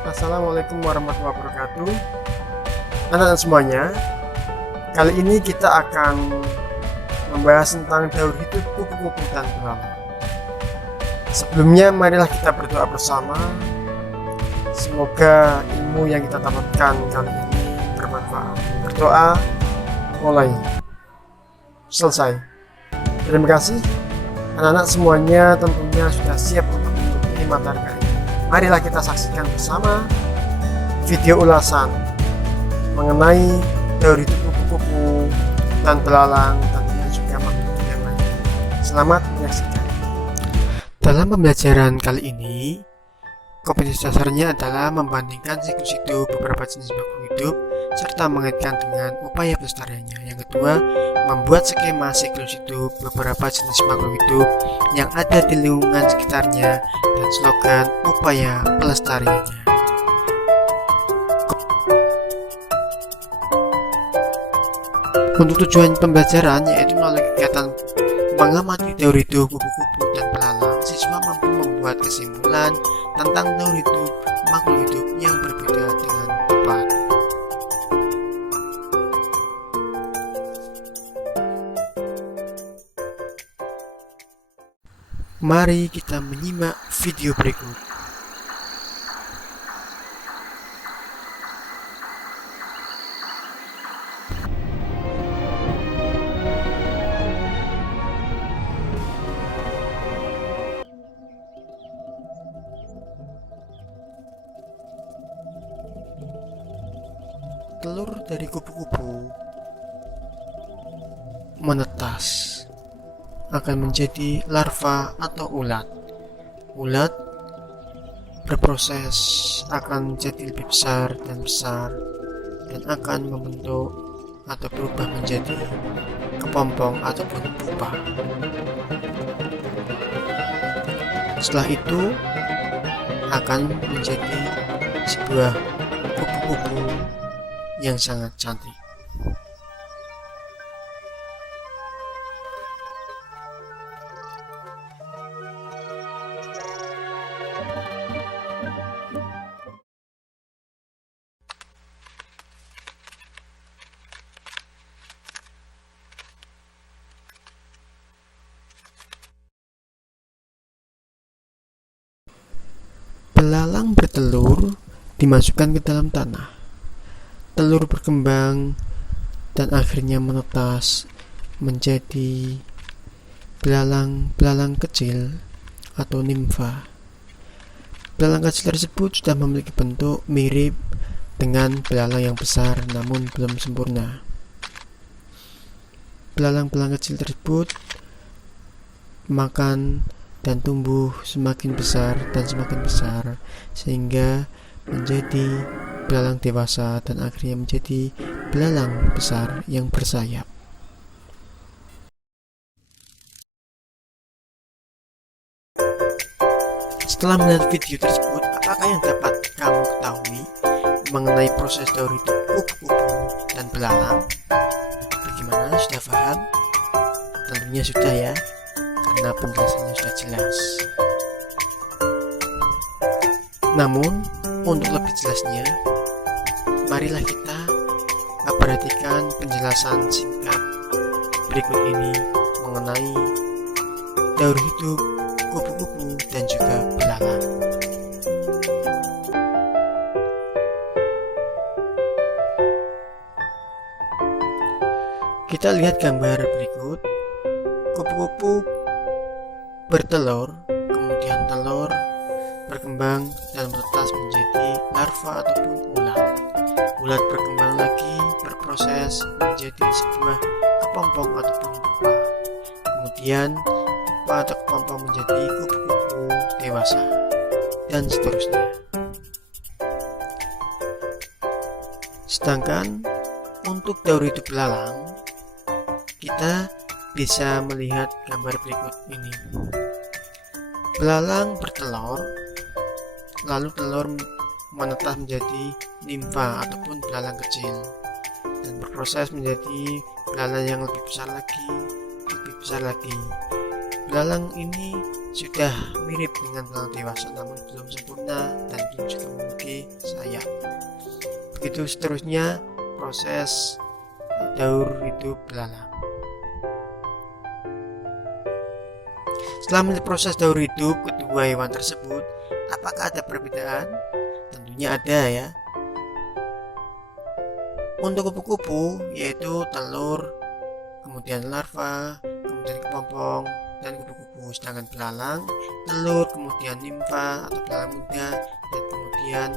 Assalamualaikum warahmatullahi wabarakatuh. Anak-anak semuanya, kali ini kita akan membahas tentang daur hidup kupu-kupu dan belalang. Sebelumnya marilah kita berdoa bersama. Semoga ilmu yang kita dapatkan kali ini bermanfaat. Berdoa mulai selesai. Terima kasih. Anak-anak semuanya tentunya sudah siap untuk mengikuti materi kali ini. Marilah kita saksikan bersama video ulasan mengenai daur hidup kupu-kupu dan belalang, tentunya juga makhluk yang lain. Selamat menyaksikan. Dalam pembelajaran kali ini, kompetensi dasarnya adalah membandingkan siklus hidup beberapa jenis makhluk hidup serta mengaitkan dengan upaya pelestariannya. Yang kedua, membuat skema siklus hidup beberapa jenis makhluk hidup yang ada di lingkungan sekitarnya dan slogan upaya pelestariannya. Untuk tujuan pembelajaran yaitu melalui kegiatan mengamati daur hidup kupu-kupu dan belalang, siswa mampu membuat kesimpulan tentang daur hidup makhluk hidup yang berbeda dengan tepat. Mari kita menyimak video berikut. Telur dari kupu-kupu menetas akan menjadi larva atau ulat. Ulat berproses akan menjadi lebih besar dan akan membentuk atau berubah menjadi kepompong ataupun pupa. Setelah itu akan menjadi sebuah kupu-kupu yang sangat cantik. Belalang bertelur dimasukkan ke dalam tanah. Telur berkembang dan akhirnya menetas menjadi belalang kecil atau nimfa. Belalang kecil tersebut sudah memiliki bentuk mirip dengan belalang yang besar namun belum sempurna. Belalang kecil tersebut makan dan tumbuh semakin besar sehingga menjadi belalang dewasa dan akhirnya menjadi belalang besar yang bersayap. Setelah melihat video tersebut, apakah yang dapat kamu ketahui mengenai proses daur hidup kupu-kupu dan belalang? Bagaimana, sudah paham? Tentunya sudah ya, karena penjelasannya sudah jelas. Namun, untuk lebih jelasnya, marilah kita perhatikan penjelasan singkat berikut ini mengenai daur hidup kupu-kupu dan juga belalang. Kita lihat gambar berikut. Kupu-kupu bertelur, kemudian telur berkembang dan menetas menjadi larva ataupun ulat. Ulat berkembang lagi, berproses menjadi sebuah kepompong ataupun pupa. Kemudian pupa atau kepompong menjadi kupu-kupu dewasa, dan seterusnya. Sedangkan untuk daur hidup belalang, kita bisa melihat gambar berikut ini. Belalang bertelur, lalu telur menetas menjadi nimfa ataupun belalang kecil dan berproses menjadi belalang yang lebih besar lagi. Belalang ini sudah mirip dengan belalang dewasa, namun belum sempurna dan belum juga memiliki sayap. Begitu seterusnya proses daur hidup belalang. Setelah melalui proses daur hidup kedua hewan tersebut, apakah ada perbedaan? Tentunya ada ya. Untuk kupu-kupu yaitu telur, kemudian larva, kemudian kepompong, dan kupu-kupu. Sedangkan belalang, telur, kemudian nimfa atau belalang muda, dan kemudian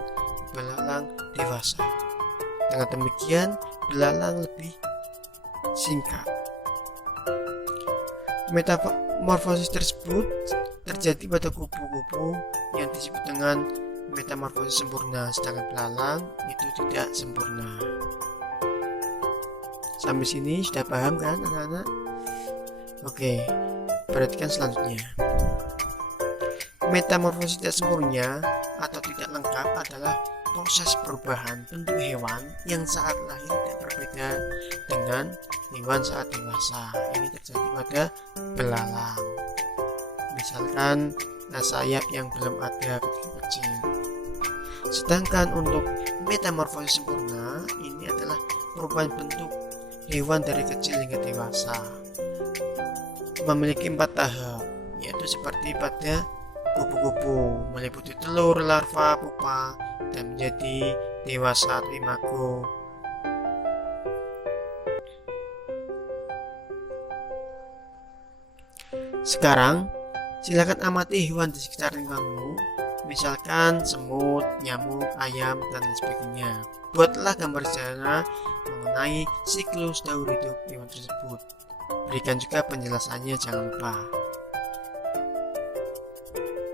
belalang dewasa. Dengan demikian, belalang lebih singkat. Metamorfosis tersebut terjadi pada kupu-kupu yang disebut dengan metamorfosis sempurna, sedangkan belalang itu tidak sempurna. Sampai sini sudah paham kan anak-anak? Oke, perhatikan selanjutnya. Metamorfosis tidak sempurna atau tidak lengkap adalah proses perubahan bentuk hewan yang saat lahir tidak berbeda dengan hewan saat dewasa. Ini terjadi pada belalang. Misalkan sayap yang belum ada ketika kecil. Sedangkan untuk metamorfosis sempurna ini adalah perubahan bentuk hewan dari kecil hingga dewasa. Memiliki 4 tahap, yaitu seperti pada kupu-kupu, meliputi telur, larva, pupa, dan menjadi dewasa atau imago. Sekarang, silakan amati hewan di sekitar lingkunganmu, misalkan semut, nyamuk, ayam, dan lain sebagainya. Buatlah gambar sederhana mengenai siklus daur hidup hewan tersebut. Berikan juga penjelasannya, jangan lupa.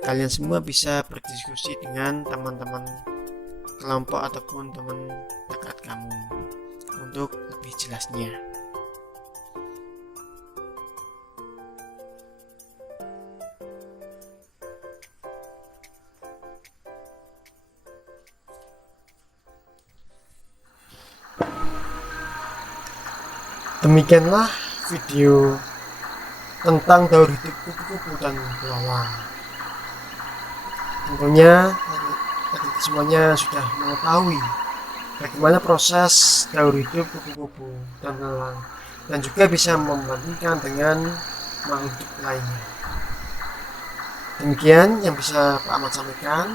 Kalian semua bisa berdiskusi dengan teman-teman kelompok ataupun teman dekat kamu untuk lebih jelasnya. Demikianlah video tentang daur hidup kupu-kupu dan belalang. Tentunya adik semuanya sudah mengetahui bagaimana proses daur hidup kupu-kupu dan belalang, dan juga bisa membandingkan dengan makhluk hidup lainnya. Demikian yang bisa Pak Ahmad sampaikan.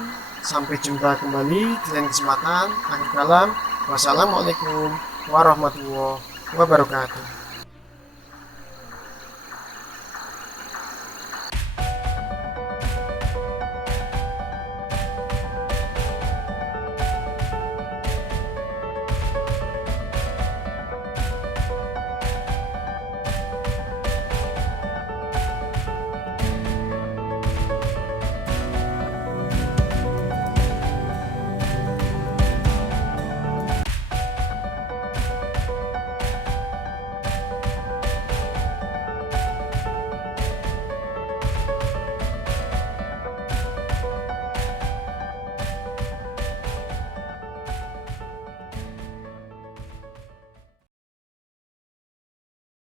Sampai jumpa kembali di lain kesempatan. Akhir kalam, wassalamualaikum warahmatullahi wabarakatuh.